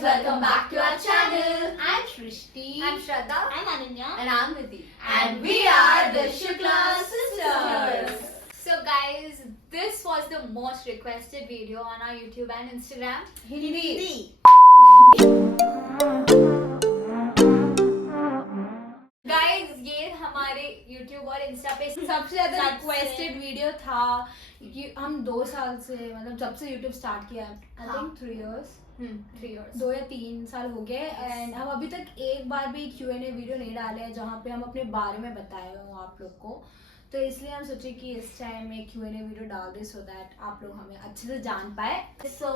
guys, welcome back to our channel. I'm Shrishti. I'm Shraddha. I'm Ananya. And I'm Vidhi. And we are the Shukla Sisters. So guys, this was the most requested video on our YouTube and Instagram. Hindi. Guys, ये हमारे YouTube और Insta पे सबसे ज्यादा requested video था कि हम 2 साल से मतलब जब से YouTube स्टार्ट किया आई थिंक 3 इयर्स 3 years. 2 या 3 साल हो गए एंड हम अभी तक एक बार भी Q&A वीडियो नहीं डाले हैं जहाँ पे हम अपने बारे में बताए हो आप लोग को, तो इसलिए हम सोचे कि इस टाइम में Q&A वीडियो डाल दे सो दैट आप लोग हमें अच्छे से जान पाए. So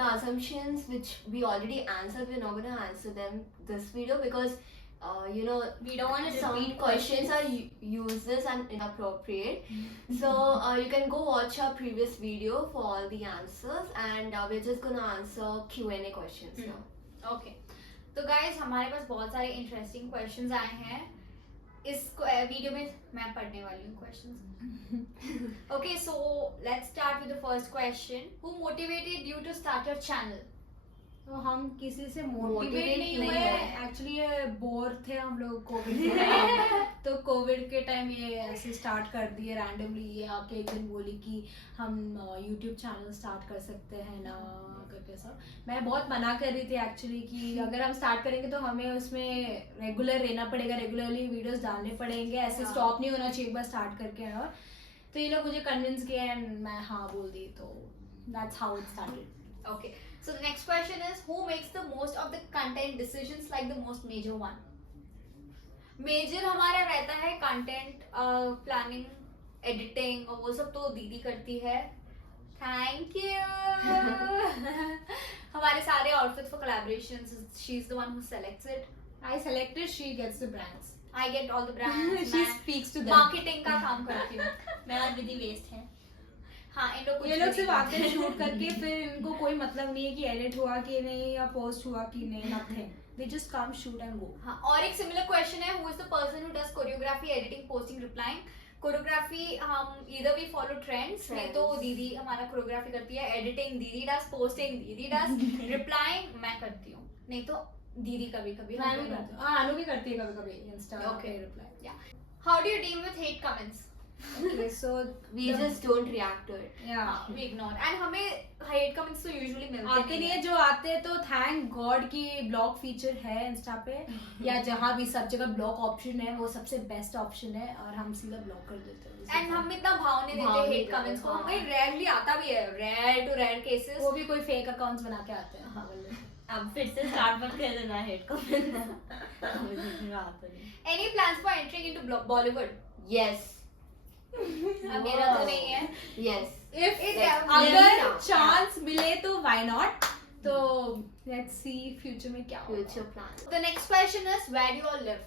the assumptions which we already answered, we're not gonna answer them this video because you know We don't want to some repeat questions are useless and inappropriate. So you can go watch our previous video for all the answers, and we're just gonna answer Q&A questions now. Okay. तो guys, हमारे पास बहुत सारे interesting questions आए हैं. इस video में मैं पढ़ने वाली हूँ questions. Okay, so let's start with the first question. Who motivated you to start your channel? तो हम किसी से मोटिवेट Motivate नहीं नहीं हुए हुए. एक्चुअली ये बोर थे हम लोग कोविड के टाइम. तो कोविड के टाइम ये ऐसे स्टार्ट कर दिए रैंडमली. ये आके एक दिन बोली कि हम यूट्यूब चैनल स्टार्ट कर सकते हैं ना करके सब. मैं बहुत मना कर रही थी एक्चुअली कि अगर हम स्टार्ट करेंगे तो हमें उसमें रेगुलर रहना पड़ेगा, रेगुलरली वीडियोस डालने पड़ेंगे, ऐसे स्टॉप नहीं होना चाहिए एक बार स्टार्ट करके. और तो ये लोग मुझे कन्विंस किए एंड मैं हाँ बोल दी. तो that's how it started. Okay, so the next question is, who makes the most of the content decisions, like the most major one? Major हमारा रहता है content planning, editing और वो सब तो दीदी करती है. Thank you. हमारे सारे outfits for collaborations, she's the one who selects it. I selected, she gets the brands. I get all the brands. She मैं speaks to them. marketing का काम करती हूँ. मैं और विधि वेस्ट है. हाँ, इन लोग ये लोग सिर्फ आते हैं शूट करके, फिर इनको कोई मतलब नहीं है कि एडिट हुआ कि नहीं या पोस्ट हुआ कि नहीं. Nothing. They just come shoot and go. हाँ, और एक सिमिलर क्वेश्चन है, who is the person who does choreography, editing, posting, replying? Choreography हम either we follow trends, नहीं तो दीदी हमारा कोरियोग्राफी करती है, एडिटिंग दीदी does, posting दीदी does, replying मैं करती हूँ, नहीं तो दीदी कभी कभी. मैं भी करती हूँ. हाँ, अनु भी करती है कभी कभी इंस्टा Okay. पे reply. How do you deal with hate comments? Okay, so We just don't react to it. yeah. हाँ, we ignore. And हमें hate comments तो usually मिलते आते नहीं है. जो आते हैं तो थैंक गॉड की ब्लॉक फीचर है इंस्टा पे या जहाँ भी सब जगह ब्लॉक ऑप्शन है, वो सबसे बेस्ट ऑप्शन है और हम सीधा ब्लॉक कर देते हैं. एंड हम इतना भाव नहीं भाव देते नहीं हेट देते, कमेंट्स को. हाँ. भाई रेयरली आता भी है, रेयर टू रेयर केसेस. वो भी कोई फेक अकाउंट्स बना के आते हैं. अब फिर से स्टार्ट मत कर देना हेट को. मुझे इसमें बात नहीं. Any plans for entering into Bollywood? Yes. मेरा तो नहीं है. Yes. If Yeah. अगर चांस मिले तो why not. तो let's see future में क्या होगा. Future plans. The next question is, where do you all live?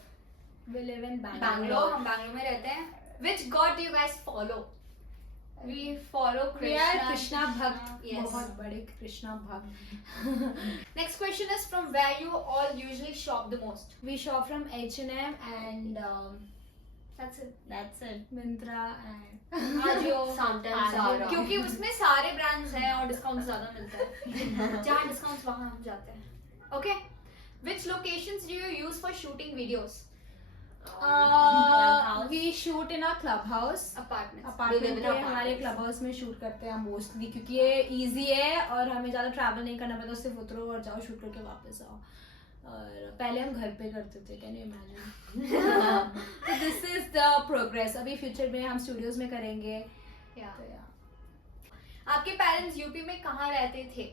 We live in Bangalore. Bangalore. हम बैंगलोर में रहते हैं. Which god do you guys follow? We follow We Krishna. are Krishna भक्त. Yes. बहुत बड़े कृष्णा भक्त. Next question is, from where you all usually shop the most? We shop from H&M and That's it. That's it. Myntra and Ajio. Sometimes Zara. क्योंकि उसमें सारे brands हैं और discount ज्यादा मिलता है. जहाँ डिस्काउंट्स वहाँ हम जाते हैं. Okay. Which locations do you use for shooting videos? we shoot in our clubhouse. Apartments. Apartment live in के apartments. हमारे क्लब हाउस में शूट करते हैं हम मोस्टली क्योंकि ये इजी है और हमें ज़्यादा ट्रैवल नहीं करना पड़ता. सिर्फ उतरो और जाओ, शूट करके वापस आओ. और पहले हम घर पे करते थे, कैन यू इमेजिन. तो दिस इज द प्रोग्रेस. अभी फ्यूचर में हम स्टूडियोज में करेंगे. Yeah. तो या आपके पेरेंट्स यूपी में कहाँ रहते थे?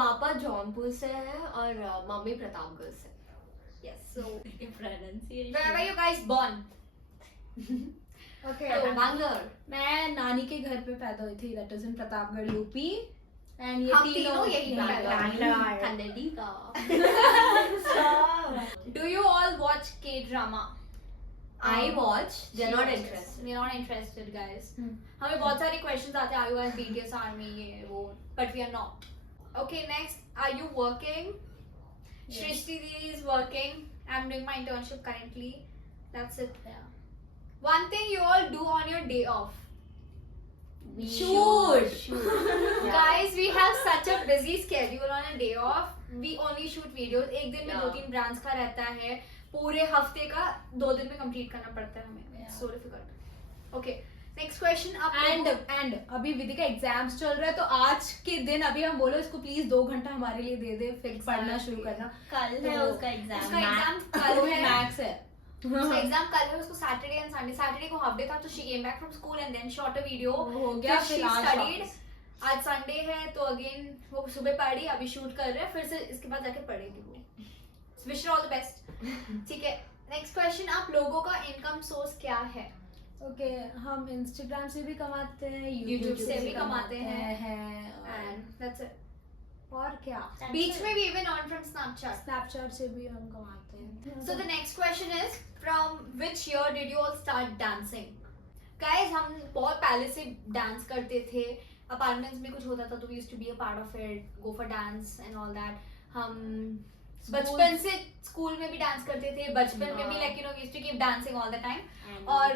पापा जौनपुर से है और मम्मी प्रतापगढ़ से. Yes. So Pronunciation. where were you guys born? Okay. Bangalore. मैं नानी के घर पे पैदा हुई थी, that is in Pratapgarh UP. And ये हम तीनों यही बैंगलोर. कन्नड़ी का. Do you all watch K-drama? I watch. They're not interested. We're not interested, guys. Hmm. हमें बहुत सारे questions आते हैं, are you guys BTS army ये वो, but we are not. Okay, next, are you working? Yes. Shrishti Didi is working. I'm doing my internship currently. That's it. Yeah. One thing you all do on your day off. Shoot. Guys, we have such a busy schedule on a day off. We only shoot videos. एक दिन में Yeah. 2-3 brands का रहता है. पूरे हफ्ते का 2 दिन में कंप्लीट करना पड़ता है हमें. Yeah. So difficult. Okay. Next question. आप एंड अभी विधि का एग्जाम्स चल रहा है तो आज के दिन अभी हम बोलो इसको प्लीज 2 घंटा हमारे लिए दे दे फिर पढ़ना शुरू करना. कल है तो उसका एग्जाम. उसका एग्जाम कल है. मैथ्स है. उसका एग्जाम कल है. उसको सैटरडे एंड संडे. सैटरडे को हाफ डे था तो she came back from school and then shot a video. हो गया फिर फिर she आज studied. वापस. आज संडे है तो अगेन वो सुबह पढ़ी. अभी शूट कर रहे हैं. फिर से इसके बाद जाके पढ़ेगी वो. Wish all the best. ठीक है. Next question. आप लोगों का इनकम सोर्स क्या है? ओके हम इंस्टाग्राम से भी कमाते हैं, YouTube से भी कमाते हैं एंड दैट्स इट. और क्या बीच में भी even on from Snapchat. Snapchat से भी हम कमाते हैं. So the next question is, from which year did you all start dancing? Guys, हम बहुत पहले से डांस करते थे. अपार्टमेंट्स में कुछ होता था तो we used to be a part of it, go for dance and all that. हम बचपन से स्कूल में भी डांस करते थे. बचपन में भी like you know we used to keep dancing all the time. और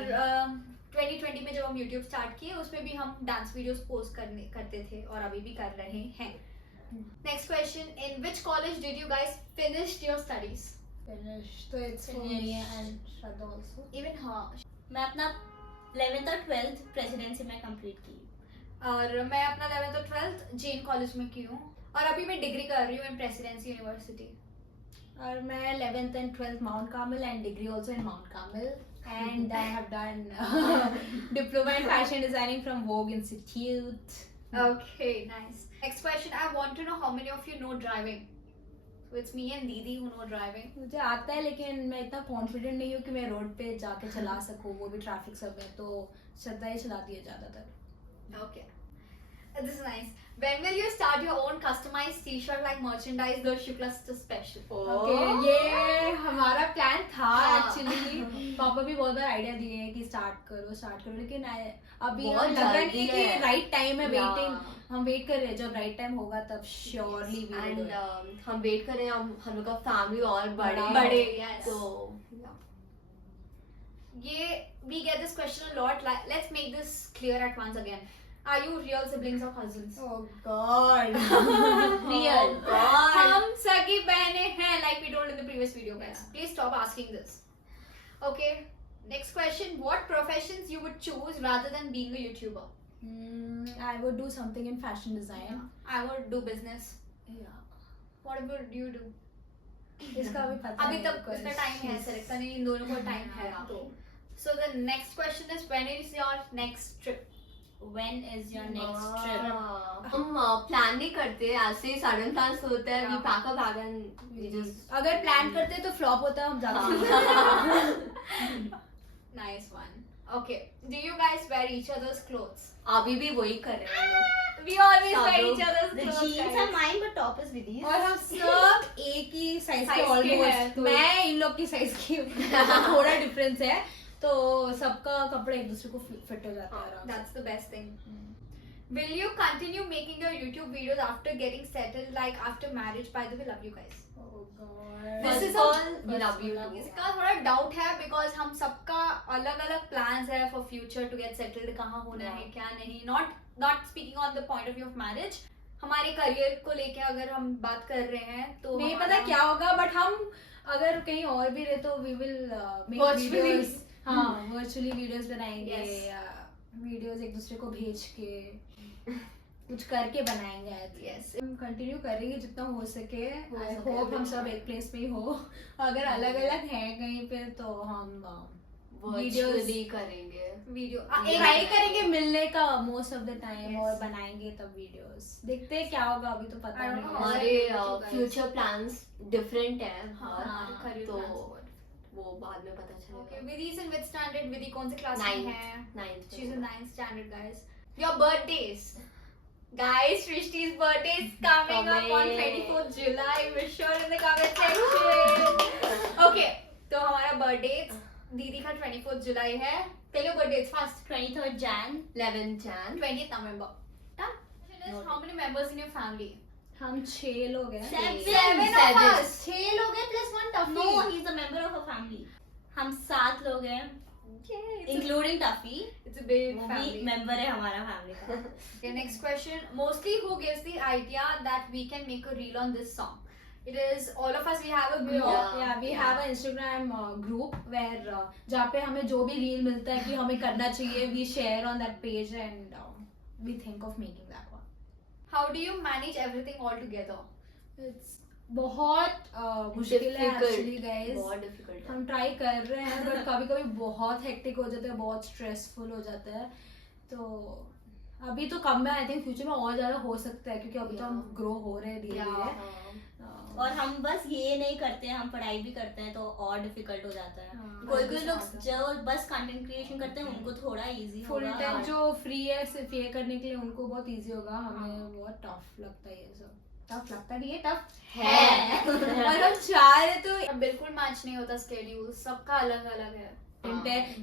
2020 में जब हम YouTube स्टार्ट किए उसमें भी हम डांस वीडियोस पोस्ट करते थे और अभी भी कर रहे हैं. Next question. In which college did you guys finish your studies? Finish तो it's for Finish. Me and Shraddha also. Even हाँ. मैं अपना 11th और 12th प्रेसिडेंसी में कंप्लीट की. और मैं अपना 11th और 12th जेन कॉलेज में की हूँ और अभी मैं डिग्री कर रही हूँ इन प्रेसिडेंसी यूनिवर्सिटी. और मैं 11th and 12th mount Carmel and degree also in mount Carmel and I have done diploma in fashion designing from Vogue Institute. Okay, nice. Next question. I want to know how many of you know driving. So it's me and Didi who know driving. मुझे आता है लेकिन मैं इतना confident नहीं हूँ कि मैं रोड पे जाके चला सकूँ, वो भी ट्रैफिक सब में. तो श्रद्धा ही चलाती है ज्यादातर. Okay. This is nice. When will you start your own customized T-shirt like merchandise, the Shukla special? Okay, ये हमारा प्लान था हाँ. एक्चुअली. पापा भी बहुत बार आइडिया दिए हैं कि स्टार्ट करो लेकिन अभी बहुत लग रहा जल्दी नहीं है है. कि राइट टाइम है. Yeah. वेटिंग हम वेट कर रहे हैं. जब राइट टाइम होगा तब श्योरली वी एंड विल. हम वेट करें. हम लोग का फैमिली और बड़े बड़े, yes. तो ये we get this question a lot. Like, let's make this clear at once again. Are you real siblings or cousins? Oh God. Real. हम सगी बहनें हैं, like we told in the previous video, guys. Please stop asking this. Okay. Next question. What professions you would choose rather than being a YouTuber? I would do something in fashion design. I would do business. Yeah. What would you do? इसका अभी पता अभी नहीं. तक उसका time है select करने. इन दोनों को टाइम है तो. So the next question is, when is your next trip? When is your next trip? हम प्लान नहीं करते. ऐसे ही सडन प्लान्स होते हैं. We pack a bag and we just. अगर प्लान करते तो फ्लॉप होता हम जाते. Nice one. Okay. Do you guys wear each other's clothes? अभी भी वही कर रहे हैं हम लोग. We always सब wear लोग- each other's The clothes. jeans guys. are mine, but top is Vidhi's. और हम सब एक ही साइज के Size के हैं, ऑलमोस्ट. तो- मैं इन लोग की साइज की थोड़ा डिफरेंस है तो सबका कपड़े एक दूसरे को फिट हो जाता है आराम से. That's the best thing. Will you continue making your YouTube videos after getting settled, like after marriage? By the way, love you guys. Oh God. This First is of a- all, we love you too. इसका थोड़ा doubt है because हम सबका अलग अलग plans है for future to get settled. कहाँ होना है क्या नहीं. Not speaking on the point of view of marriage. हमारे करियर को लेके अगर हम बात कर रहे हैं तो नहीं हमारा- पता क्या होगा बट हम अगर कहीं और भी रहे तो we will make Virtually. Videos. हाँ वर्चुअली वीडियोस बनाएंगे. Yes. वीडियोस एक दूसरे को भेज के कुछ करके बनाएंगे. Yes. हम कंटिन्यू करेंगे जितना हो सके. हो आई सके, होप हम सब बिल्कुल. एक प्लेस पे ही हो. अगर अलग अलग हैं कहीं पे तो हम वर्चुअली करेंगे. वीडियो ट्राई करेंगे मिलने का most of the time. Yes. और बनाएंगे तब वीडियोस. देखते हैं क्या होगा. अभी तो पता I don't नहीं. know. हमारे फ्यूचर प्लान्स डिफरेंट है. हमारे career तो plans. वो बाद में पता Okay, चलेगा. Vidhi is in which standard? Vidhi कौन से क्लास में Ninth. है? Ninth. She's in 9th standard, guys. Your birthdays. Guys, Shrishti's birthday is coming up on 24th July. Wish her in the comment section. Okay, तो हमारा birthday दीदी का 24th July है. Tell your birthdays fast. 23rd Jan. 11 Jan. 20th November. Done? Question is, how many members in your family? हम 6 लोग हैं. Seven of us. 6 लोग हैं plus 1 No, Tuffy. he's a member of a family. हम 7 लोग हैं. Including Tuffy, It's a big वो भी family. मेंबर है हमारा फैमिली का. Okay, next question. Mostly, who gives the idea that we can make a reel on this song? It is all of us. We have a blog. we have an Instagram group where जहाँ पे हमें जो भी reel मिलता है कि हमें करना चाहिए, we share on that page and we think of making that one. How do you manage everything all together? It's बहुत मुश्किल है actually guys. बहुत difficult है. हम ट्राई कर रहे हैं बट कभी कभी बहुत हेक्टिक हो जाता है, बहुत स्ट्रेसफुल हो जाता है. तो अभी तो कम है, आई थिंक फ्यूचर में और ज़्यादा हो सकता है क्योंकि अभी तो हम ग्रो हो रहे हैं धीरे धीरे. और हम बस ये नहीं करते हैं, हम पढ़ाई भी करते हैं तो और डिफिकल्ट हो जाता है. हाँ. कोई कोई लोग जो बस कंटेंट क्रिएशन करते हैं उनको थोड़ा इजी फुल होगा. टाइम जो फ्री है सिर्फ ये करने के लिए उनको बहुत इजी होगा. हमें बहुत टफ लगता है ये सब. टफ लगता नहीं है, टफ है. और हम चाह रहे तो अब बिल्कुल मैच नहीं होता स्केड्यूल, सबका अलग अलग है.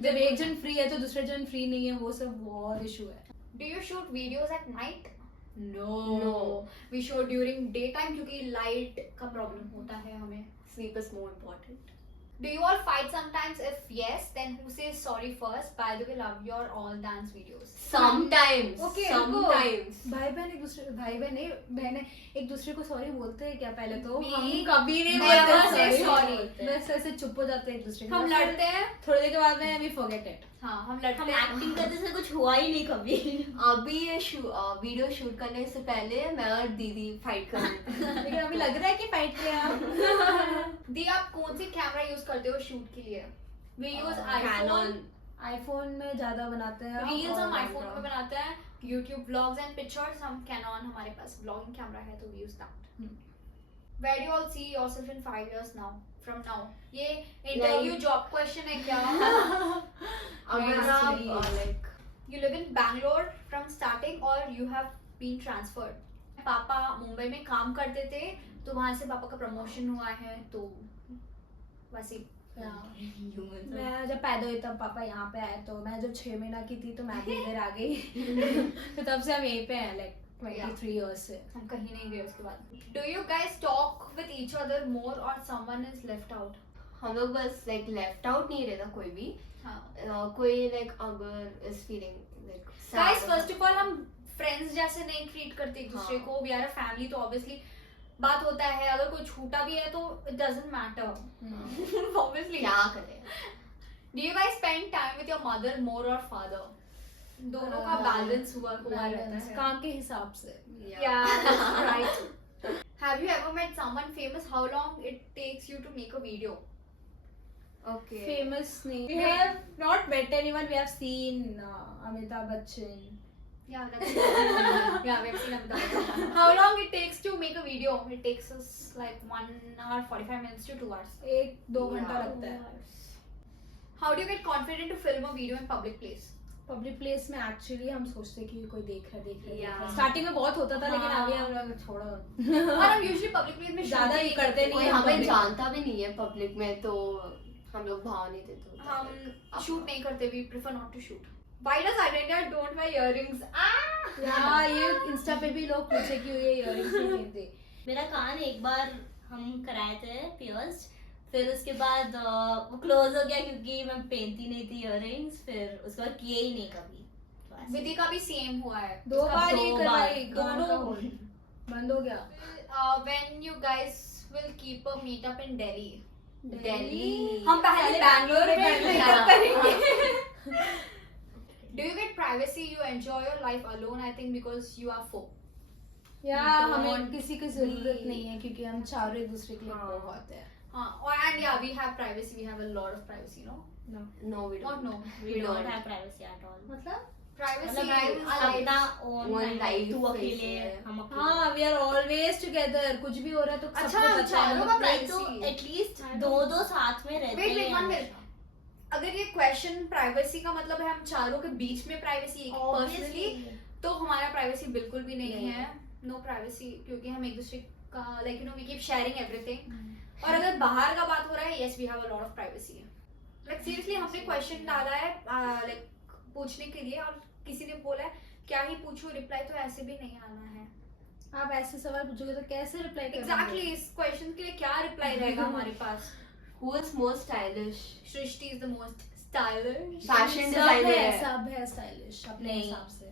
जब एक जन फ्री है तो दूसरे जन फ्री नहीं है, वो सब बहुत इशू है. Do you shoot videos at night? No. We show during daytime क्योंकि light का problem होता है हमें. Sleep is more important. Do you all fight sometimes? If yes, then who says sorry first? By the way, love your all dance videos. Sometimes. Okay, Sometimes. भाई बहन एक दूसरे, भाई बहन नहीं, बहनें एक दूसरे को सॉरी बोलते हैं क्या? पहले तो We हम कभी नहीं never बोलते say sorry. sorry. बस ऐसे चुप हो जाते हैं एक दूसरे के हम साथ. लड़ते हैं. थोड़ी देर के बाद में we forget it. हाँ, हम हम लड़ते हैं. एक्टिंग करते से कुछ हुआ ही नहीं कभी. अभी ये वीडियो शूट करने से पहले मैं और दीदी फाइट कर रहे थे. लेकिन अभी लग रहा है कि फाइट किया हम. दी आप कौन सी कैमरा यूज करते हो शूट के लिए? We use Canon. iPhone. IPhone में ज्यादा बनाते हैं. Reels हम और iPhone में बनाते हैं. YouTube vlogs and pictures हम Canon, हमारे पास vlogging कैमरा है तो we use that. Where do you all see yourself in 5 years now? From now. ये interview job question है क्या? अगर आप like You live in Bangalore from starting or you have been transferred? पापा मुंबई में काम करते थे तो वहाँ से पापा का प्रमोशन हुआ है तो वैसे. मैं जब पैदा हुई तब पापा यहाँ पे आए, तो मैं जब 6 महीना की थी तो मैं भी इधर आ गई. तो तब से हम यहीं पे हैं like 23 years से. हम कहीं नहीं गए उसके बाद. Do you guys talk with each other more or someone is left out? हम लोग बस like left out नहीं रहता कोई भी. हाँ. कोई like अगर is feeling like Guys, first of all हम friends जैसे नहीं treat करते एक दूसरे हाँ. को. We are a family तो obviously बात होता है. अगर कोई छूटा भी है तो it doesn't matter. Obviously. क्या करें. Do you guys spend time with your mother more or father? दोनों का balance हुआ रहता है. काम के हिसाब से. Yeah, right. Have you ever met someone famous? How long it takes you to make a video? Okay. Famous नहीं. We have not met anyone. We have seen Amitabh Bachchan. Yeah, that's yeah, we've seen Amitabh. How long it takes to make a video? It takes us like 1 hour 45 minutes to 2 hours. 1-2 घंटा लगता है. How do you get confident to film a video in public place? Public place में actually हम सोचते कि कोई देख रहा Yeah. स्टार्टिंग में बहुत होता था लेकिन हाँ. अभी हम लोग छोड़ो. और हम usually public place में ज़्यादा ही करते नहीं कोई है. हमें public. जानता भी नहीं है पब्लिक में तो हम लोग भाव नहीं देते. हम shoot नहीं करते. We prefer not to shoot. Why does Aditya don't wear earrings? हाँ, ये इंस्टा पे भी लोग पूछे कि ये इयररिंग्स नहीं पहनते. मेरा कान एक बार हम कराए थे पियर्स, फिर उसके बाद वो क्लोज हो गया क्योंकि मैं पहनती नहीं थी इयररिंग्स. फिर उसके बाद किए ही नहीं कभी. तो ऐसे. विधि का भी सेम हुआ है. 2 बार ही 2 करवाई. बार. कान का होल बंद हो गया. When you guys will keep a meetup in Delhi? Delhi. हम पहले बैंगलोर में पहले meetup करेंगे. Do you get privacy? You enjoy your life alone? I think because you are 4. या Don't हमें किसी की जरूरत need. नहीं है क्योंकि हम चारों एक दूसरे के लिए हाँ. बहुत है. And yeah, we have privacy. We have a lot of privacy, no? No, we Not don't. no. We don't have privacy at all. मतलब Privacy. मतलब our अपना lives. own One time, life तू face अकेले है. हम अकेले. हाँ, we are always together. कुछ भी हो रहा है तो सबको अच्छा, पता है. चारों का नहीं तो privacy. एटलीस्ट दो साथ में रहते Wait, हैं. one minute. अगर ये क्वेश्चन प्राइवेसी का मतलब है हम चारों के बीच में प्राइवेसी पर्सनली, तो हमारा प्राइवेसी बिल्कुल भी नहीं है. नो प्राइवेसी क्योंकि हम एक दूसरे का like you know we keep sharing everything. और अगर बाहर का बात हो रहा है, yes we have a lot of privacy. Like seriously हमने क्वेश्चन डाला है लाइक पूछने के लिए और किसी ने बोला है क्या ही पूछो, रिप्लाई तो ऐसे भी नहीं आना है. आप ऐसे सवाल पूछोगे तो कैसे रिप्लाई करेंगे? एग्जैक्टली इस क्वेश्चन के लिए क्या रिप्लाई रहेगा हमारे पास? Who is more stylish? Srishti is the most stylish. Fashion सब designer है, है. सब है स्टाइलिश अपने नहीं. हिसाब से.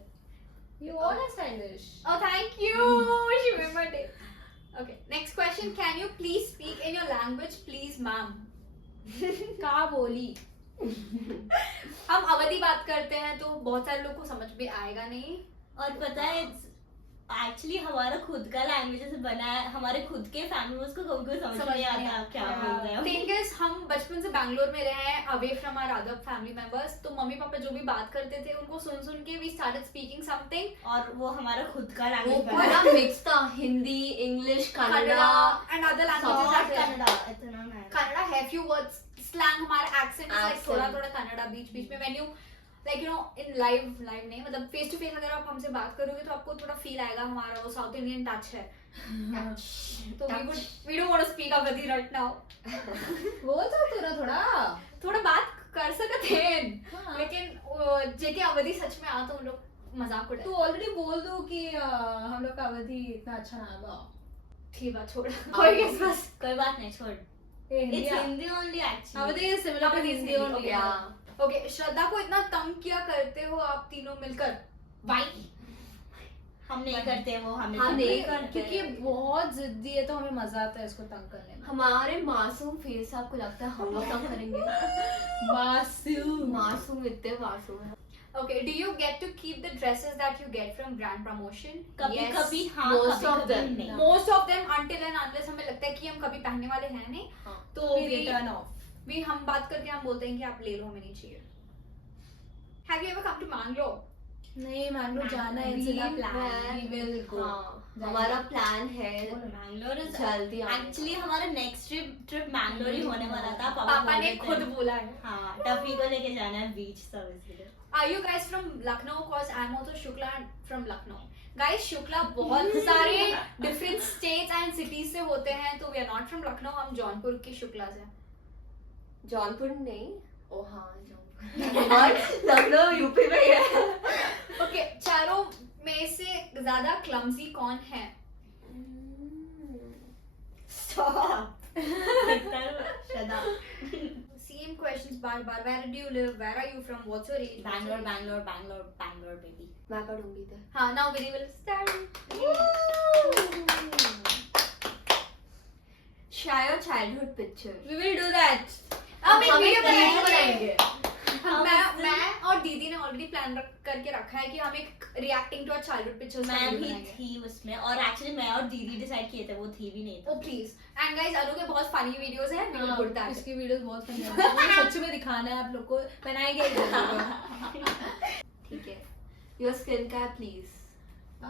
You all are stylish. Oh, thank you. She remembered it. Okay, next question. Can you please speak in your language, please, ma'am? का बोली. हम अवधी बात करते हैं तो बहुत सारे लोग को समझ भी आएगा नहीं. और पता है एक्चुअली हमारा खुद का लैंग्वेज से बना है, हमारे खुद के फैमिली में उसको कभी समझ नहीं आता क्या बोल रहे हैं. Thing is, हम बचपन से बैंगलोर में रहे हैं away from our other family members. तो मम्मी पापा जो भी बात करते थे उनको सुन सुन के वी स्टार्टेड स्पीकिंग समथिंग. और वो हमारा खुद का वो लैंग्वेज बना पूरा है. मिक्स था. Hindi, English, Kannada Kannada. And other बहुत लैंग्वेजेस. कन्नड़ा इतना नहीं. कन्नड़ा है few words. स्लैंग हमारा एक्सेंट लाइक Accent. थोड़ा थोड़ा कन्नड़ा बीच बीच में. When you like you no in live नहीं मतलब फेस टू फेस अगर आप हमसे बात करोगे तो आपको थोड़ा फील आएगा हमारा वो साउथ इंडियन टच है. तो we don't want to speak Awadhi right now. बोल तो थोड़ा. थोड़ा बात कर सकते हैं हाँ. लेकिन जेके अवधी सच में आ तो हम लोग मजाक उड़ाए. तू ऑलरेडी बोल दो कि हम लोग का अवधि इतना अच्छा ना था. ठीक बात छोड़. कोई गेस बस. कोई बात नहीं, छोड़. Hindi it's Hindi only actually. Awadhi is similar to Awadhi is Hindi Hindi, only. Yeah. Okay, Shraddha को इतना तंग किया करते हो आप तीनों मिलकर. वाई? हम नहीं करते वो, हमें हम करते नहीं हैं. करते. क्योंकि बहुत जिद्दी है तो हमें मजा आता है इसको तंग करने में. हमारे मासूम फेस से आपको लगता है हम लोग कम करेंगे. मासूम. मासूम इतने मासूम है. Okay, do you get to keep the dresses that you get from brand promotion? कभी Yes, कभी हाँ, most कभी of कभी them. नहीं. Most of them until and unless हमें लगता है कि हम कभी पहनने वाले हैं नहीं. हाँ. तो We return off. we हम बात करके हम बोलते हैं कि आप ले लो, हमें नहीं चाहिए. Have you ever come to Mangalore? नहीं मैंगलोर जाना है. We it's in our plan. were- We will go. हाँ, हमारा प्लान है मैंगलोर इज जल्दी आने एक्चुअली हमारा नेक्स्ट ट्रिप मैंगलोर ही होने वाला था. पापा ने बोल खुद रहे थे, बोला है. हाँ टफी को लेके जाना है बीच सब इसलिए. Are you guys from Lucknow? Cause I'm also Shukla from Lucknow. Guys, Shukla बहुत सारे different states and cities से होते हैं तो we are not from Lucknow. हम जौनपुर के शुक्लास हैं. जौनपुर नहीं. ओ हाँ जौनपुर. और लखनऊ यूपी में ही है. Okay, चारों में से ज्यादा clumsy कौन है? Stop. Shraddha. Same questions bar bar. Where do you live? Where are you from? What's your age? Bangalore Bangalore Bangalore Bangalore baby. मैं पढ़ूंगी तो. हाँ, now we will start. Share your childhood picture. We will do that. हम एक हम video एक video बनाएंगे. बनाएंगे. मैं और दीदी ने ऑलरेडी प्लान करके रखा है कि हम एक reacting to our childhood pictures मैं भी थी उसमें और एक्चुअली मैं और दीदी डिसाइड किए थे, वो थी भी नहीं. Oh please. And guys, Anu के बहुत फनी वीडियोस हैं. We will put that. इसकी वीडियोस बहुत फनी है. मुझे सच में दिखाना है आप लोग को. बनाएंगे एक वीडियो. ठीक है. Your skin care please.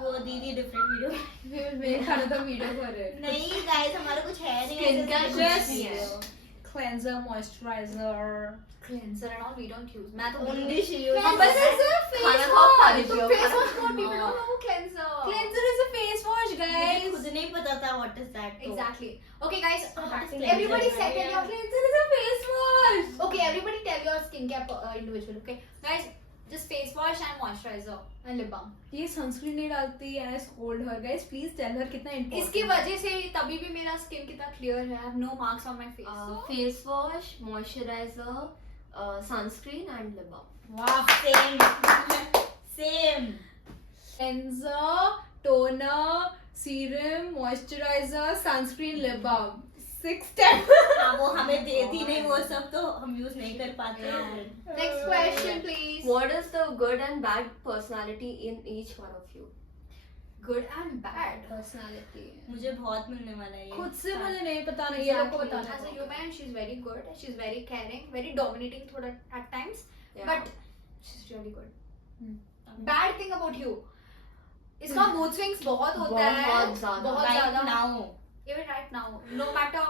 वो दीदी different video. We will make another video for it. नहीं गाइस, हमारा कुछ है नहीं. Skin ऐसे care कुछ just नहीं है. Cleanser, moisturizer. Cleanser and all we don't use. मैं तो Only she uses हम बस that. खाना खाओ पानी तो पियो. फेस वॉश कौन भी हाँ. वो cleanser. Cleanser is a face wash, मुझे guys. खुद नहीं पता था what is that. Exactly. Okay guys, cleanser everybody है set यार. your cleanser is a face wash. Okay, everybody tell your skincare individual. Okay guys, just face wash and moisturizer and lip balm. ये sunscreen नहीं डालती and I scold her. Guys, please tell her कितना important. इसकी वजह से तभी भी मेरा स्किन कितना क्लियर है. I have no marks on my face. So, Face wash, moisturizer, sunscreen and lip balm. Wow. Same. Cleanser, toner, serum, moisturizer, sunscreen, lip balm. 6 steps. हाँ वो हमें देती नहीं वो सब, तो हम यूज नहीं कर पाते हैं. next question please. What is the good and bad personality in each one of you? Good and bad. Personality. मुझे बहुत मिलने वाला है ये. खुद से मुझे नहीं पता नहीं, ये लोग को Exactly. बताना As a है. human, she's very good. She's very caring, very dominating थोड़ा at times, Yeah. but she's really good. Hmm. Bad thing about you. इसका mood swings बहुत होता है. बहुत ज़्यादा. बहुत Right ज़्यादा. now. Even right now, no matter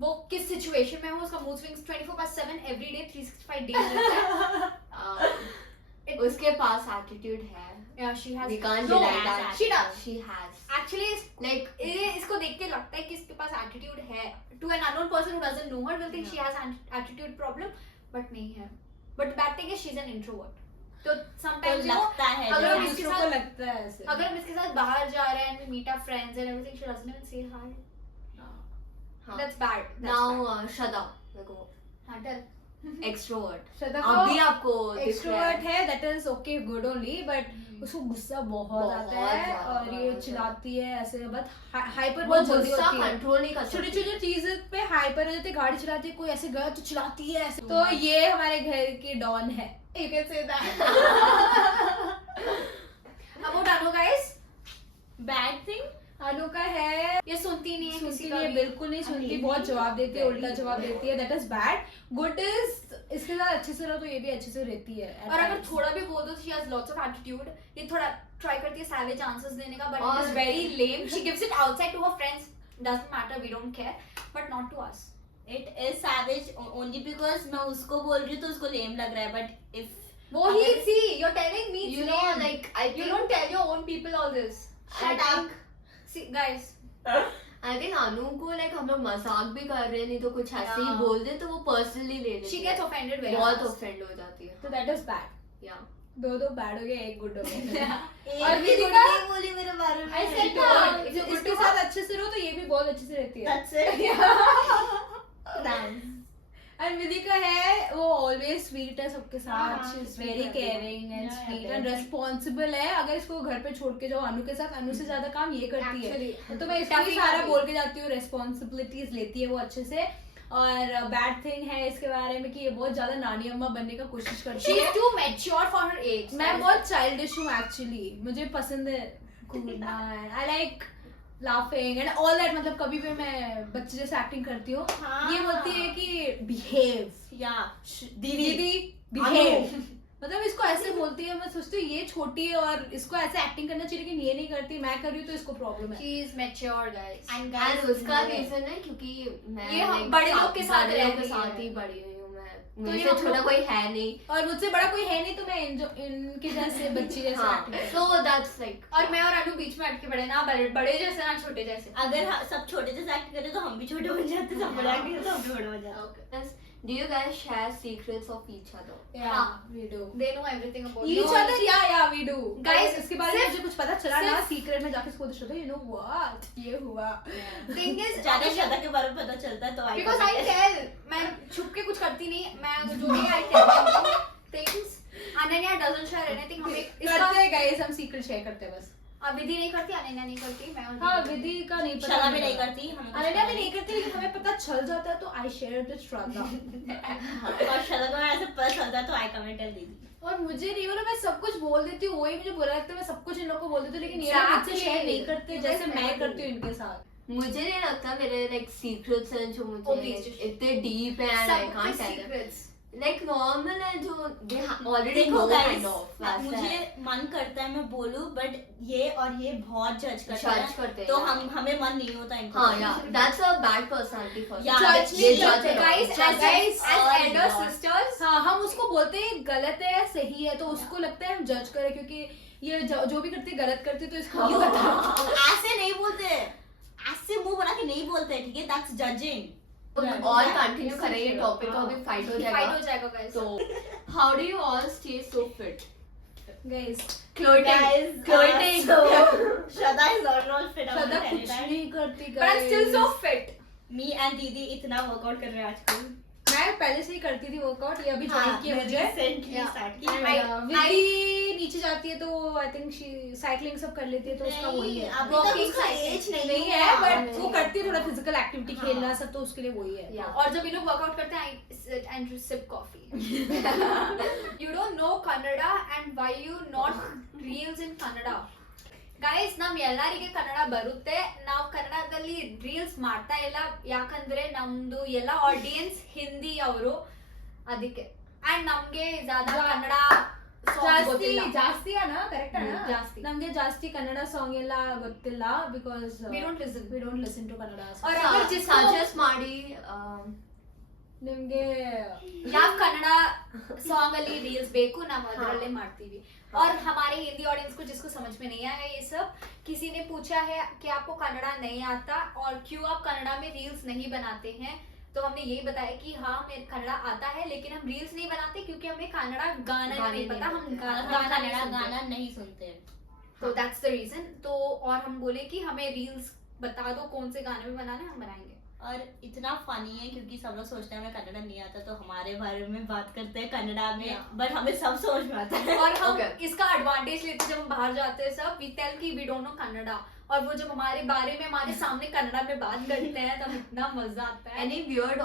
वो किस सिचुएशन में हो, उसका mood swings 24/7 every day 365 days रहता है. उसके पास attitude है. Yeah, she has. We can't No, deny that. she does. She has. Actually, Like इसको देख के लगता है कि इसके पास एटीट्यूड है. To an unknown person who doesn't know her will think she has an attitude problem, but नहीं है. But the bad thing is she's an introvert. तो तो sometimes you know, लगता है अगर हम जब- इसके दूसरों को साथ लगता है ऐसे. अगर हम इसके साथ बाहर जा रहे हैं and we meet our friends and everything, she doesn't even say hi. हाँ. That's bad. That's Now bad. Shraddha. देखो. हाँ, tell. एक्सट्रोवर्ट श्रद्धा अभी आपको एक्सट्रोवर्ट है, that is okay good only, but उसको गुस्सा बहुत आता है बहुत और ये ज्यादा। चिल्लाती है ऐसे, बहुत हाइपर वो बहुत जल्दी गुस्सा होती है, कंट्रोल नहीं कर छोटी सकती। छोटी चीज पे हाइपर हो जाती है, गाड़ी चलाती है, कोई ऐसे गया तो चिल्लाती है ऐसे। तो ये हमारे घर की डॉन है। You can say that. About Anu guys, bad thing Anu का है ये सुनती नहीं है सुनती किसी नहीं का है, भी। बिल्कुल नहीं सुनती, Amazing. बहुत जवाब देती है, उल्टा Very जवाब देती है, that is bad. Good is इसके साथ अच्छे से रहो तो ये भी अच्छे से रहती है at और अगर times. थोड़ा भी बोल दो she has lots of attitude, ये थोड़ा ट्राई करती है सैवेज आंसर्स देने का, बट इट इज और- very lame. She gives it outside to her friends, doesn't matter, we don't care, but not to us. It is savage only because मैं उसको बोल रही हूँ तो उसको लेम लग रहा है, बट इफ वो he see you are telling me You know, like I you think don't tell your own people all this. I think- See guys, I think अनु को like हम लोग मजाक भी कर रहे हैं, नहीं तो कुछ ऐसे ही Yeah. बोल दे तो वो पर्सनली ले लेती she है, gets offended very बहुत fast. ऑफेंड हो जाती है। तो दैट इज बैड। या दो बैड हो गए, एक गुड हो गया। और और भी भी गुड नहीं बोली मेरे बारे में। I said good. that, It's a good इसके to साथ अच्छे से रहो तो ये भी बहुत अच्छे से रहती है। That's it. Nice. एंड विदिका है वो ऑलवेज स्वीट है सबके साथ, हाँ, शी इज sweet वेरी है caring and Yeah, sweet yeah, and yeah. Responsible है। अगर इसको घर पे छोड़ के जाओ अनु के साथ, अनु से ज्यादा काम ये करती Actually, है, तो मैं इसको भी काफी सारा काफी। बोल के जाती हूँ, रेस्पॉन्सिबिलिटीज लेती है वो अच्छे से। और बैड थिंग है इसके बारे में कि ये बहुत ज्यादा नानी अम्मा बनने का कोशिश करती She है। is too mature for her age. मैं बहुत चाइल्डिश हूँ एक्चुअली, मुझे पसंद है घूमना, I like laughing and all that, मतलब कभी भी मैं बच्चे जैसे एक्टिंग करती हूँ। हाँ। ये बोलती है कि बिहेव या दीदी बिहेव, मतलब इसको ऐसे बोलती है। मैं सोचती हूँ ये छोटी है और इसको ऐसे एक्टिंग करना चाहिए, लेकिन ये नहीं करती, मैं कर रही हूँ तो इसको प्रॉब्लम है। She is mature, guys. And and guys, उसका मुझे- रीजन है क्योंकि मैं ये हम like, बड़े लोग के साथ बड़े लोग रह के रही साथ है। ही बड़ी हुई हूँ मैं, तो मुझसे ये हम छोटा लोग- कोई है नहीं। और मुझसे बड़ा कोई है नहीं, तो मैं इनके जैसे बच्ची जैसे हाँ, acting करती so that's like और मैं और अनु बीच में अटके पड़े, ना बड़े जैसे ना छोटे जैसे। अगर सब छोटे जैसे एक्ट करें तो हम भी छोटे बन जाते, सब बड़े एक्ट करें तो हम भी बड़े बन जाते। Yes. Do you guys share secrets of each other? हूँ। Yeah, we do. They know everything about Each you. other, yeah, we do. Guys, इसके बारे में सिर्फ- मुझे कुछ पता चला ना, सिर्फ- सीक्रेट में जाके इसको पूछा था, you know what, ये हुआ। Thing is, ज्यादा श्रद्धा के बारे में पता चलता है तो आई because I tell, मैं छुप के कुछ करती नहीं, मैं जो भी I tell things. Ananya doesn't share anything. हमें इसका करते हैं guys, हम सीक्रेट शेयर करते हैं बस। विधि नहीं करती, अनन्या नहीं करती, मैं और हाँ, दीदी विधि का नहीं पता। श्रद्धा भी नहीं करती, हमें कुछ अनन्या पता भी नहीं करती, लेकिन हमें पता चल जाता है तो आई शेयर विद श्रद्धा। और श्रद्धा को ऐसे पता चलता है तो आई कमेंट कर दीजिए। और मुझे नहीं, मतलब मैं सब कुछ बोल देती हूँ, वही मुझे बुरा लगता है, मैं सब कुछ इन लोगों को बोल देती हूँ, लेकिन ये लोग मुझसे Exactly. शेयर नहीं करते जैसे Yes, मैं I करती हूँ इनके साथ। मुझे नहीं लगता मेरे like secrets हैं जो Oh, मुझे please, like, just- इतने deep हैं and I सब can't कुछ tell them. secrets. Like normal है जो they already देखो know guys, kind of वैसा मुझे है। मन करता है मैं बोलूं, बट ये और ये बहुत जज करते Judge करते हैं, हैं। तो हमें मन नहीं होता इनको। हाँ यार, that's a bad personality for Yeah, Judge they नहीं judge करते, a lot. Guys, Judge as a elder lot. sisters, हाँ, हम उसको बोलते हैं गलत है या सही है, तो उसको लगता है हम जज करें, क्योंकि ये जो भी करती है गलत करती है, तो इसको ये बता। ऐसे नहीं बोलते, ऐसे मुंह बना के नहीं बोलते, ठीक है, दैट्स जजिंग। और कंटिन्यू करें ये टॉपिक को, अभी फाइट हो fight हो जाएगा। जाएगा guys. तो how do you all stay so fit? Guys, Clothing. Clothing. Shraddha is not fit. श्रद्धा कुछ नहीं करती But I'm still so guys। fit. Me and दीदी इतना वर्कआउट कर रहे हैं आजकल। मैं पहले से ही करती थी वर्कआउट, ये अभी हाँ, ज्वाइन किया मुझे। Recently Yeah. स्टार्ट And, किया। विधि नीचे जाती है तो आई थिंक शी साइकिलिंग सब कर लेती है, तो उसका वही है। अभी तक Walking, उसका cycling एज नहीं नहीं है, हुआ। बट वो करती है थोड़ा फिजिकल एक्टिविटी, हाँ। खेलना सब, तो उसके लिए वही है। Yeah. और जब ये लोग वर्कआउट करते हैं, I sit and sip coffee. You don't know Kannada and why you not reels in Kannada. Guys, ನಮ್ ಎಲ್ಲರಿಗೆ ಕನ್ನಡ ಬರುತ್ತೆ, ನಾವು ಕನ್ನಡದಲ್ಲಿ ರೀಲ್ಸ್ ಮಾಡ್ತಾ ಇಲ್ಲ, ಯಾಕಂದ್ರೆ ನಮ್ದು ಎಲ್ಲ ಆಡಿಯನ್ಸ್ ಹಿಂದಿ ಅವರು, ಅದಕ್ಕೆ ಅಂಡ್ ನಮ್ಗೆ ज़्यादा ಕನ್ನಡ songs ಜಾಸ್ತಿ ಗೊತ್ತಿಲ್ಲ. ಜಾಸ್ತಿ ಅಣ್ಣ, ಕರೆಕ್ಟ್ ಅಣ್ಣ, ಜಾಸ್ತಿ. ನಮ್ಗೆ ಜಾಸ್ತಿ ಕನ್ನಡ ಸಾಂಗ್ ಎಲ್ಲ ಗೊತ್ತಿಲ್ಲ, because We don't listen. We don't listen to Kannada और songs. अगर जिसको suggest ಮಾಡಿ ನಿಮ್ಗೆ ಯಾವ ಕನ್ನಡ ಸಾಂಗ್ ಅಲ್ಲಿ ರೀಲ್ಸ್ ಬೇಕು ನಾವು ಅದರಲ್ಲೇ ಮಾಡ್ತೀವಿ. और हमारे हिंदी ऑडियंस को जिसको समझ में नहीं आया ये सब, किसी ने पूछा है कि आपको कन्नड़ा नहीं आता और क्यों आप कन्नड़ा में रील्स नहीं बनाते हैं, तो हमने यही बताया कि हाँ हमें कन्नड़ा आता है, लेकिन हम रील्स नहीं बनाते क्योंकि हमें कन्नड़ा गाना गाने नहीं पता, हम नहीं गाना हम नहीं कन्नड़ा सुनते। गाना नहीं सुनते। तो दैट्स द रीजन। तो और हम बोले कि हमें रील्स बता दो कौन से गाने में बनाना है, हम बनाएंगे। और इतना फनी है क्योंकि सब लोग सोचते हैं हमें कन्नड़ा नहीं आता तो हमारे बारे में बात करते हैं कन्नड़ा में, बट हमें सब समझ में आता है। और हम Okay. इसका एडवांटेज लेते हैं जब हम बाहर जाते हैं सब, वी टेल कि वी डोंट नो कन्नड़ा, और वो जब हमारे बारे में हमारे सामने कन्नड़ा में बात करते हैं तब इतना मजा आता है। Any weird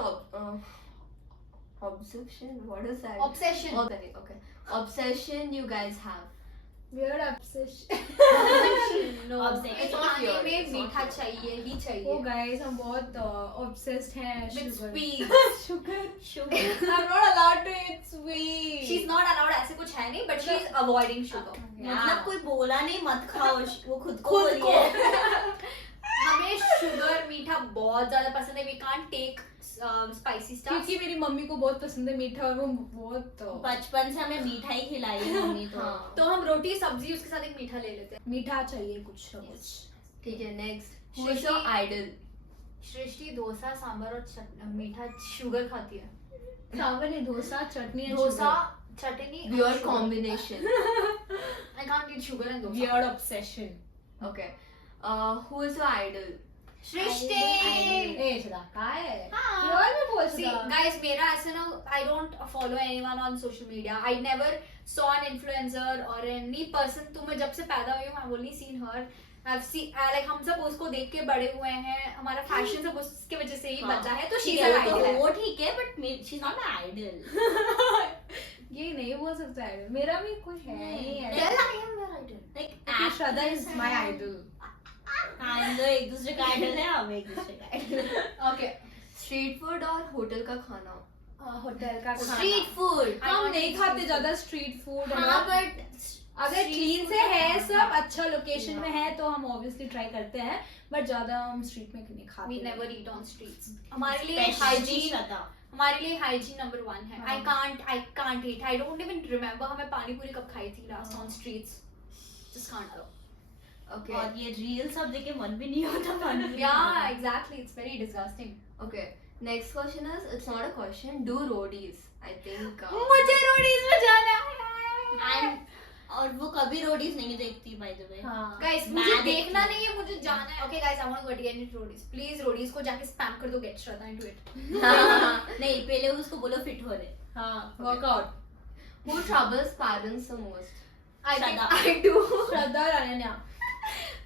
obsession? What is that? Obsession. Okay. Obsession you guys have? Weird obsession. No. Obsession. इस It's not खाने weird, में it's not मीठा weird. चाहिए ही Oh चाहिए। guys, हम बहुत obsessed हैं With sugar. sweet. Sugar. Sugar. I'm not allowed to eat sweet. She's not allowed, ऐसे कुछ है नहीं, but she is avoiding sugar. मतलब कोई बोला नहीं मत खाओ, वो खुद को खुद बोली को। है। हमें शुगर मीठा बहुत ज्यादा पसंद है, we can't take spicy stuff. क्योंकि मेरी मम्मी को बहुत पसंद है मीठा और वो बहुत बचपन से हमें मीठा ही खिलाई है मम्मी तो। हाँ। तो हम रोटी सब्जी उसके साथ एक मीठा ले लेते हैं। मीठा चाहिए कुछ ना कुछ। ठीक है, next. Who is your Shristi. idol? सृष्टि डोसा सांभर और मीठा शुगर खाती है। सांभर नहीं, डोसा चटनी and dosa sugar. Chutney Weird combination. I can't eat sugar and dosa. Weird obsession. Okay. Who is your idol? सृष्टि। ए चला काय है? हाँ। Weird में बोल See, सकता। guys, मेरा ऐसे ना, I don't follow anyone on social media. I never saw an influencer or any person. तो मैं जब से पैदा हुई हूँ, I've only seen her. I've seen, like हम सब उसको देख के बड़े हुए हैं, हमारा फैशन सब उसके वजह से ही हाँ। बचा है, तो ठीक she's है, an idol है। वो ठीक है but she is not my idol. ये नहीं बोल सकता है, मेरा भी कोई है नहीं है। Well, I am your idol. क्योंकि श्रद्धा is my idol. हम दो एक दूसरे का आइडल है, हम एक दूसरे का आइडल। Okay. Street food और होटल का खाना? होटल का खाना। Street food. हम नहीं खाते ज्यादा स्ट्रीट फूड। हाँ, but अगर क्लीन से है सब अच्छा लोकेशन में है तो हम ऑब्वियसली ट्राई करते हैं, बट ज्यादा हम स्ट्रीट में नहीं खाते। we never eat on streets. हमारे लिए Especially hygiene, श्रद्धा। हमारे लिए hygiene number 1 है. हाँ। I can't eat. I don't even remember हमें पानी पूरी कब खाई थी last on streets. Just can't allow. Okay. और ये रील सब देख के मन भी नहीं होता खाने में। Yeah, exactly. It's very disgusting. Okay. Next question is, it's not a question. Do roadies? I think. मुझे रोडीज में जाना है. And और वो कभी रोडीज नहीं देखती बाय द वे। हाँ। Guys, मैं मुझे देखती देखना हूँ। नहीं है, मुझे जाना है. Okay, guys, I want to go to get roadies. Please, roadies को जाके spam कर दो, get Shraddha into it. नहीं पहले उसको बोलो फिट हो रहे। हाँ, workout. Who troubles parents the most? I think Shraddha. I do. श्रद्धा और अनन्या।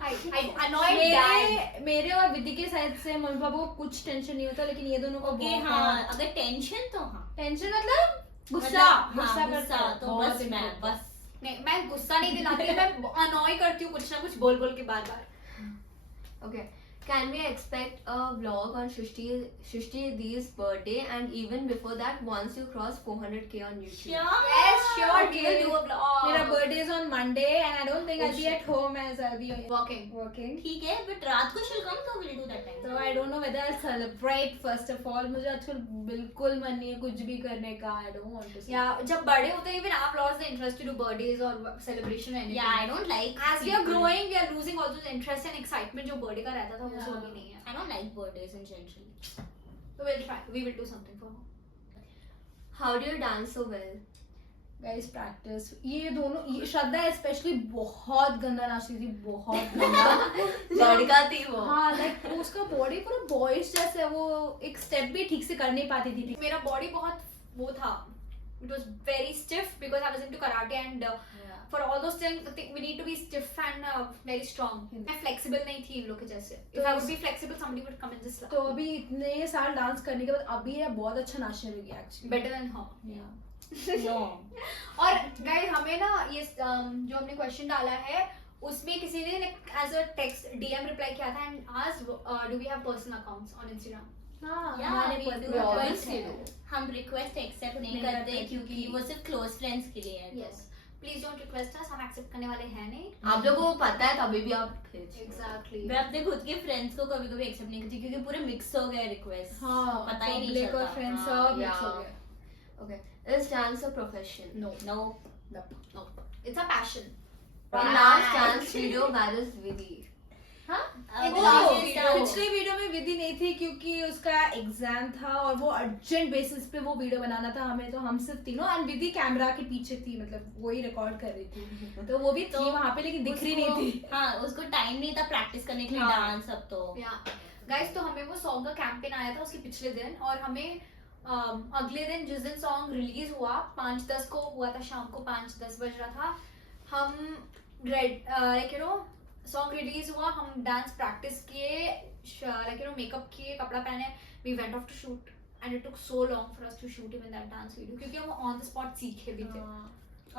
I annoyed dad. मेरे और विधि के साइड से मम्मी पापा को कुछ टेंशन नहीं होता, लेकिन ये दोनों को ओके बहुत हाँ, अगर टेंशन तो हाँ। टेंशन मतलब गुस्सा हाँ, गुस्सा गुस्सा करता है, तो बहुत बस मैं important। बस नहीं, मैं गुस्सा नहीं दिलाती, मैं अनॉय करती हूँ कुछ ना कुछ बोल बोल के बार बार. Okay. Can we expect a vlog on Shrishti Di's birthday and even before that once you cross 400k on YouTube? Yes, sure, we will do a मेरा vlog. Birthday is on Monday and I don't think I be shit. At home as I be Walking. Working. ठीक है but रात को she'll come तो we'll do that time। तो I don't know whether I celebrate. First of all मुझे आजकल बिल्कुल मन नहीं है कुछ भी करने का। I don't want to Yeah, जब बड़े होते हैं even I've lost the interest to do birthdays or celebration or anything. Yeah, I don't like As we are growing, we are losing all those interest and excitement जो birthday का रहता था वो Yeah. सब अभी नहीं है. I don't like birthdays in general। So we'll try. We will do something for her. How do you dance so well? Guys practice. ये दोनों ये श्रद्धा स्पेशली बहुत गंदा नाचती थी, बहुत गंदा। लड़का थी वो। हाँ लाइक उसका बॉडी पूरा बॉयज जैसे है, वो एक स्टेप भी ठीक से कर नहीं पाती थी। मेरा body बहुत वो था. It was very stiff because I was into karate and for all those things we need to be stiff and very strong. मैं flexible नहीं थी इन लोग के जैसे. If I would be flexible, somebody would come and just slap. तो अभी इतने साल डांस करने के बाद अभी ये बहुत अच्छा नाचने लगी actually. Better than her. No। और गाइस हमें ना ये जो हमने क्वेश्चन डाला है उसमें किसी ने as a text DM reply किया था and asked do we have personal accounts on Instagram. हाँ Yeah, हमारे we personal do accounts obviously हैं। do. हम रिक्वेस्ट एक्सेप्ट नहीं नहीं करते करते क्योंकि वो सिर्फ क्लोज फ्रेंड्स के लिए है। यस प्लीज डोंट रिक्वेस्ट अस, हम एक्सेप्ट करने वाले हैं नहीं. आप लोगों को पता है तभी भी आप भेज। एग्जैक्टली. मैं अपने खुद के फ्रेंड्स को कभी कभी एक्सेप्ट नहीं करती क्योंकि पूरे मिक्स हो गए रिक्वेस्ट। हाँ पता ही नहीं public चलता। और फ्रेंड्स हाँ, सब मिक्स हो yeah. गए। Okay. Is dance a profession? No No। No it's a passion. In last dance video, where is Vidhi? हाँ अब वो last video- video- पिछले वीडियो में विधि नहीं थी क्योंकि उसका एग्जाम था और वो अर्जेंट बेसिस पे वो वीडियो बनाना था हमें, तो हम सिर्फ तीनों एंड विधि कैमरा के पीछे थी, मतलब वही रिकॉर्ड कर रही थी, तो वो भी थी वहाँ पे लेकिन दिख रही नहीं थी। हाँ, उसको टाइम नहीं था प्रैक्टिस करने के लिए हाँ। डांस सब तो। गाइस तो हमें वो सॉन्ग का कैंपेन आया था उसके पिछले दिन, और हमें अगले दिन जिस दिन सॉन्ग रिलीज हुआ 5:10 को हुआ था, शाम को 5:10 बज रहा था, हम like you know song release हुआ, हम डांस प्रैक्टिस किए, लाइक यू नो मेकअप किए, कपड़ा पहने, we went off to shoot and it took so long for us to shoot even that dance video, क्योंकि हम ऑन द स्पॉट सीखे भी थे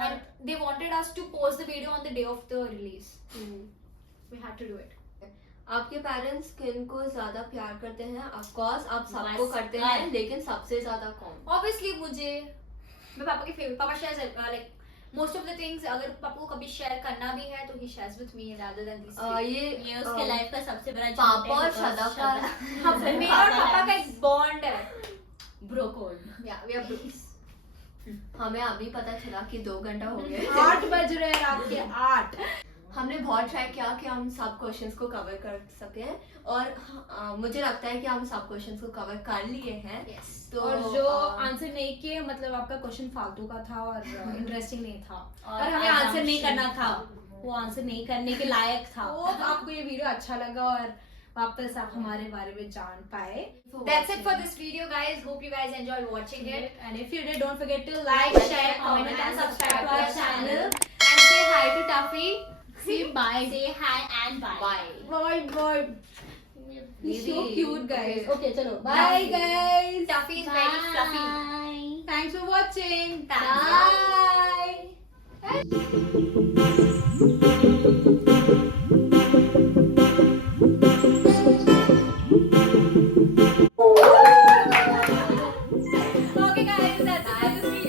and they wanted us to post the video on the day of the release. We had to do it. आपके parents किनको ज्यादा प्यार करते हैं? ऑफ कोर्स आप सबको बस, करते हाँ। हैं, लेकिन सबसे ज्यादा कौन? Obviously मुझे, मैं पापा के फेवरेट, पापा share like most of the things, अगर पापा को कभी शेयर करना भी है तो he shares with me rather than this. ये उसके लाइफ का सबसे बड़ा पापा और श्रद्धा का हम मेरा और पापा का एक बॉन्ड है। Bro code. या वी आर ब्रोस। हमें अभी पता चला कि 2 घंटा हो गए। 8 बज रहे हैं रात के 8। हमने बहुत ट्राई किया कि हम सब क्वेश्चंस को कवर कर सके, और मुझे लगता है कि हम सब क्वेश्चंस को कवर कर लिए हैं। Yes. तो और जो आंसर नहीं किए, मतलब आपका क्वेश्चन फालतू का था और इंटरेस्टिंग नहीं था, और हमें आंसर नहीं करना था, वो आंसर नहीं करने के लायक था। वो आपको ये वीडियो अच्छा लगा और वापस आप हमारे बारे में जान पाए। That's it for this video, guys. Hope you guys enjoyed watching it. And if you did, don't forget to Like, share, comment, and subscribe to our channel. And say hi to Tuffy. Say bye. Say hi and bye. Bye. Bye. He's so Really? cute, guys. Okay. Okay, chalo. Bye, guys. Tuffy is very fluffy. Bye. Thanks for watching. Thanks. Bye. Okay, guys, that's it for this video.